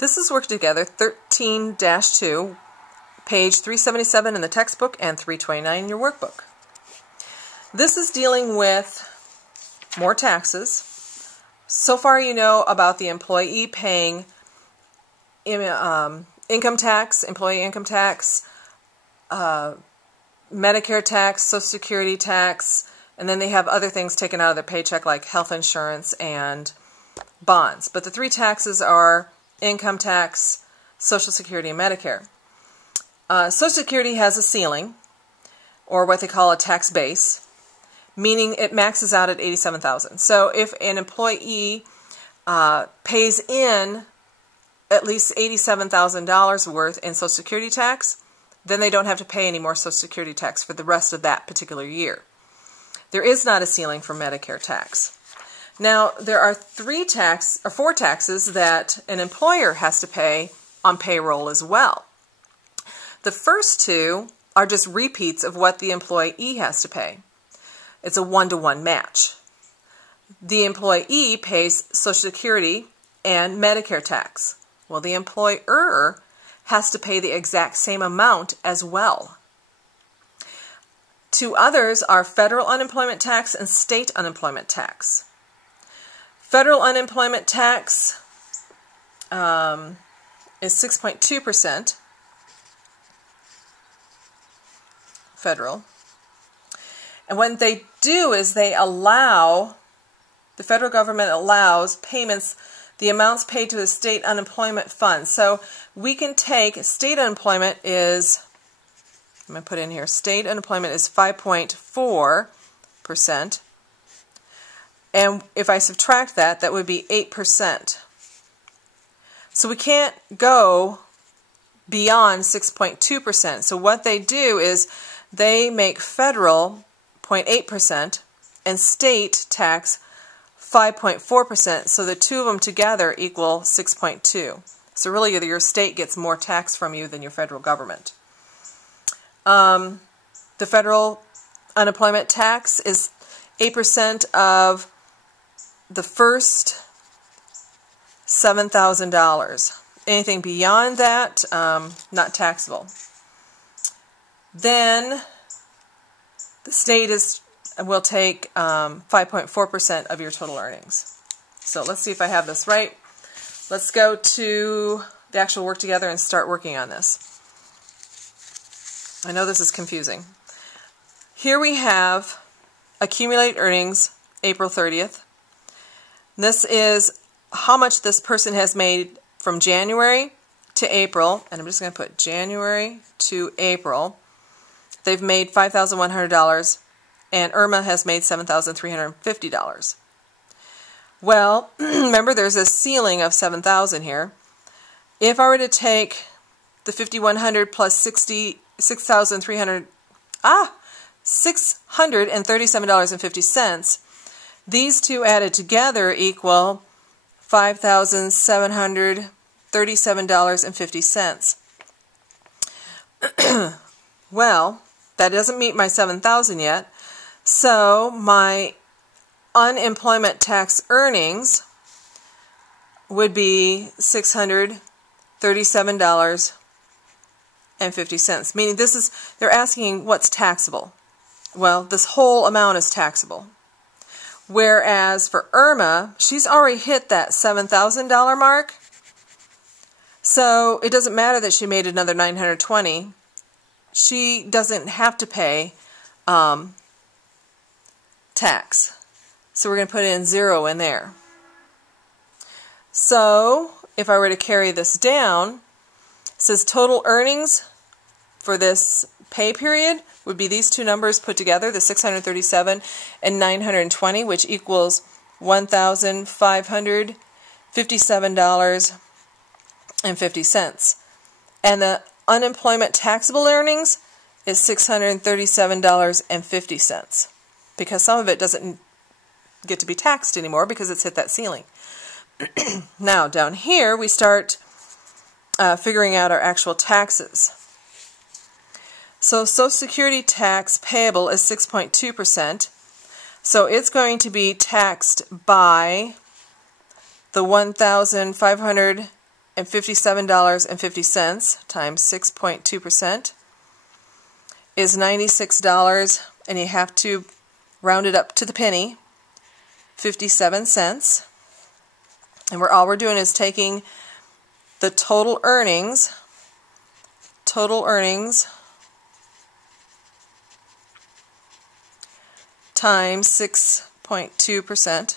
This is Work Together 13-2, page 377 in the textbook and 329 in your workbook. This is dealing with more taxes. So far you know about the employee paying income tax, employee income tax, Medicare tax, Social Security tax, and then they have other things taken out of their paycheck like health insurance and bonds. But the three taxes are income tax, Social Security, and Medicare. Social Security has a ceiling, or what they call a tax base, meaning it maxes out at $87,000. So if an employee pays in at least $87,000 worth in Social Security tax, then they don't have to pay any more Social Security tax for the rest of that particular year. There is not a ceiling for Medicare tax. Now, there are four taxes that an employer has to pay on payroll as well. The first two are just repeats of what the employee has to pay. It's a one-to-one match. The employee pays Social Security and Medicare tax. Well, the employer has to pay the exact same amount as well. Two others are federal unemployment tax and state unemployment tax. Federal unemployment tax is 6.2%. Federal. And what they do is the federal government allows payments, the amounts paid to the state unemployment fund. So we can take, state unemployment is, I'm going to put in here, state unemployment is 5.4%. And if I subtract that, that would be 8%. So we can't go beyond 6.2%. So what they do is they make federal 0.8% and state tax 5.4%. So the two of them together equal 6.2. So really your state gets more tax from you than your federal government. The federal unemployment tax is 8% of the first $7,000. Anything beyond that, not taxable. Then the state will take 5.4% of your total earnings. So let's see if I have this right. Let's go to the actual Work Together and start working on this. I know this is confusing. Here we have accumulated earnings April 30th. This is how much this person has made from January to April, and I'm just going to put January to April. They've made $5,100, and Irma has made $7,350. Well, remember there's a ceiling of $7,000 here. If I were to take the $5,100 plus $637.50, these two added together equal $5,737.50. Well, that doesn't meet my $7,000 yet, so my unemployment tax earnings would be $637.50. Meaning they're asking what's taxable. Well, this whole amount is taxable. Whereas for Irma, she's already hit that $7,000 mark. So it doesn't matter that she made another $920. She doesn't have to pay tax. So we're going to put in 0 in there. So if I were to carry this down, it says total earnings for this pay period would be these two numbers put together, the $637 and $920, which equals $1,557.50. And the unemployment taxable earnings is $637.50, because some of it doesn't get to be taxed anymore because it's hit that ceiling. Now down here we start figuring out our actual taxes. So Social Security tax payable is 6.2%. So it's going to be taxed by the $1,557 $157.50 times 6.2% is $96, and you have to round it up to the penny, 57 cents. And all we're doing is taking the total earnings times 6.2%.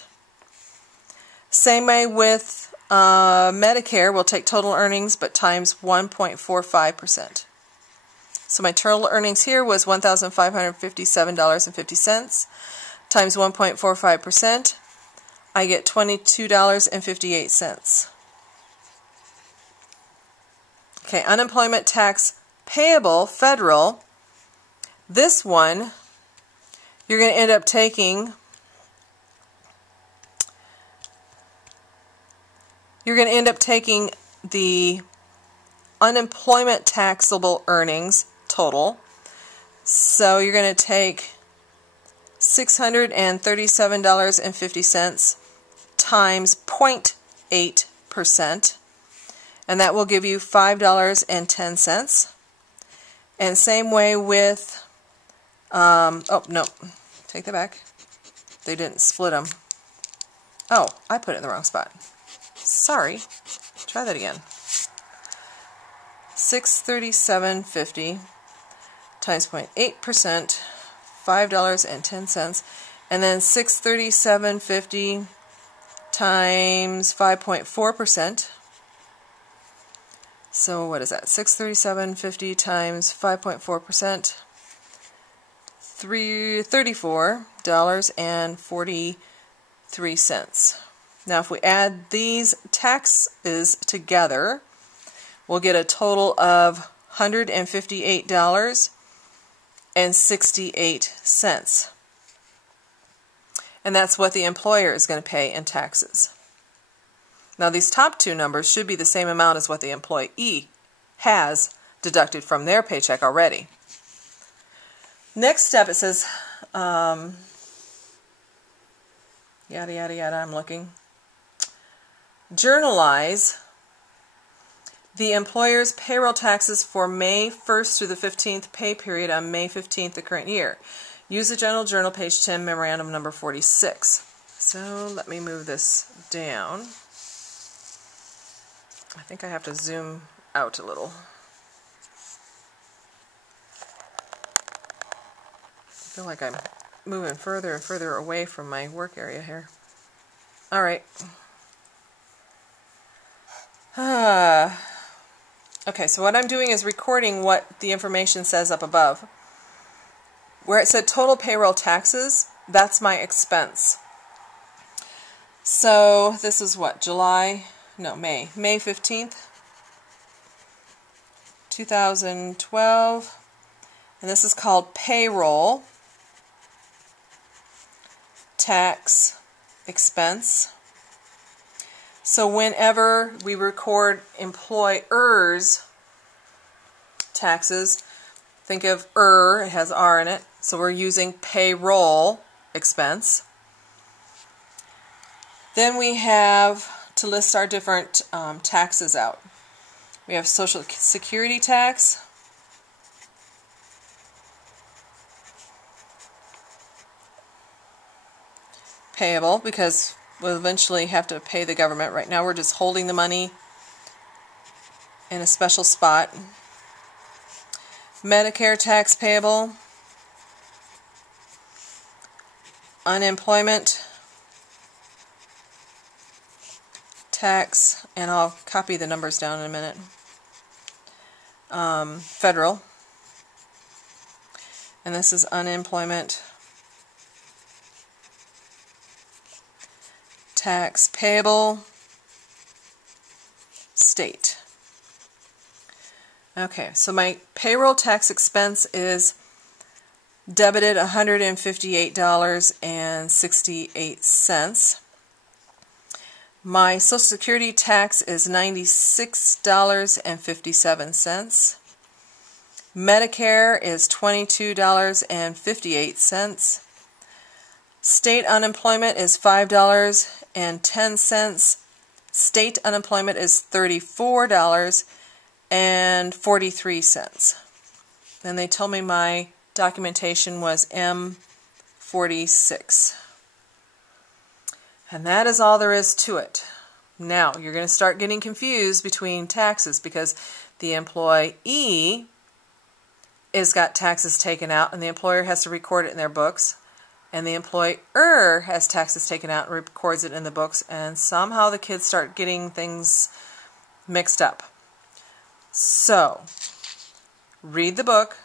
Same way with Medicare, we'll take total earnings but times 1.45%. So my total earnings here was $1,557.50 times 1.45%. I get $22.58. Okay, unemployment tax payable, federal. This one, you're going to end up taking, the unemployment taxable earnings total. So you're going to take $637.50 times 0.8%, and that will give you $5.10. And same way with, oh no, take that back. They didn't split them. Oh, I put it in the wrong spot. Sorry. Try that again. $637.50 times 0.8%, $5.10, and then $637.50 times 5.4%. So what is that? $637.50 times 5.4%, $34.43. Now if we add these taxes together, we'll get a total of $158.68. And that's what the employer is going to pay in taxes. Now these top two numbers should be the same amount as what the employee has deducted from their paycheck already. Next step, it says, yada yada yada, I'm looking. Journalize the employer's payroll taxes for May 1st through the 15th pay period on May 15th the current year. Use the General Journal, page 10, memorandum number 46. So let me move this down. I think I have to zoom out a little. I feel like I'm moving further and further away from my work area here. All right. Okay, so what I'm doing is recording what the information says up above. Where it said total payroll taxes, that's my expense. So this is what, May 15th, 2012, and this is called payroll tax expense. So whenever we record employers' taxes, think of it has R in it, so we're using payroll expense. Then we have to list our different taxes out. We have Social Security tax, payable, because we'll eventually have to pay the government. Right now we're just holding the money in a special spot. Medicare tax payable, unemployment tax, and I'll copy the numbers down in a minute. Federal, and this is unemployment tax payable, state. Okay, so my payroll tax expense is debited $158.68. My Social Security tax is $96.57. Medicare is $22.58. State unemployment is $5.10. State unemployment is $34.43. And they told me my documentation was M46. And that is all there is to it. Now, you're going to start getting confused between taxes because the employee has got taxes taken out and the employer has to record it in their books. And the employer has taxes taken out and records it in the books. And somehow the kids start getting things mixed up. So, read the book.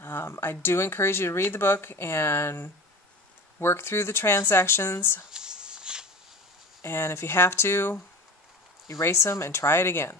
I do encourage you to read the book and work through the transactions. And if you have to, erase them and try it again.